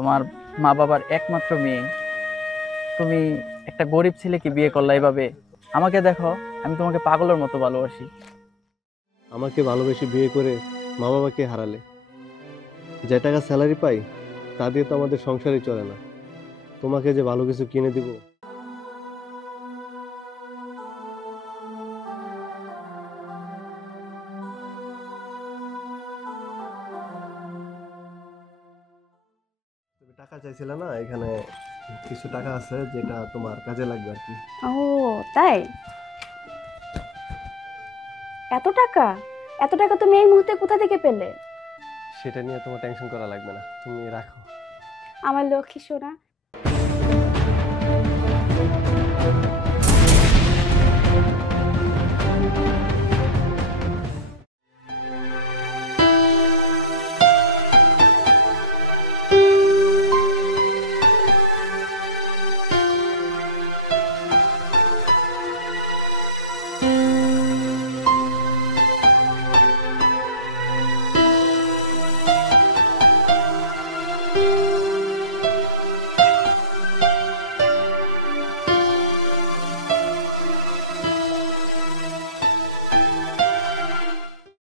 তোমার মা বাবার একমাত্র মেয়ে, তুমি একটা গরিব ছেলেকে বিয়ে করলা এভাবে। আমাকে দেখো, আমি তোমাকে পাগলের মতো ভালোবাসি। আমাকে ভালোবেসে বিয়ে করে মা বাবাকে হারালে। যে টাকা স্যালারি পাই তা দিয়ে তো আমাদের সংসারই চলে না। তোমাকে যে ভালো কিছু কিনে দিব। তুমি টাকা চাইছিলে না, এখানে কিছু টাকা আছে যেটা তোমার কাজে লাগবে আর কি। ও, তাই? এত টাকা? এত টাকা তুমি এই মুহূর্তে কোথা থেকে পেলে? সেটা নিয়ে তোমার টেনশন করা লাগবে না, তুমি রাখো। আমার লক্ষ্মী সোনা,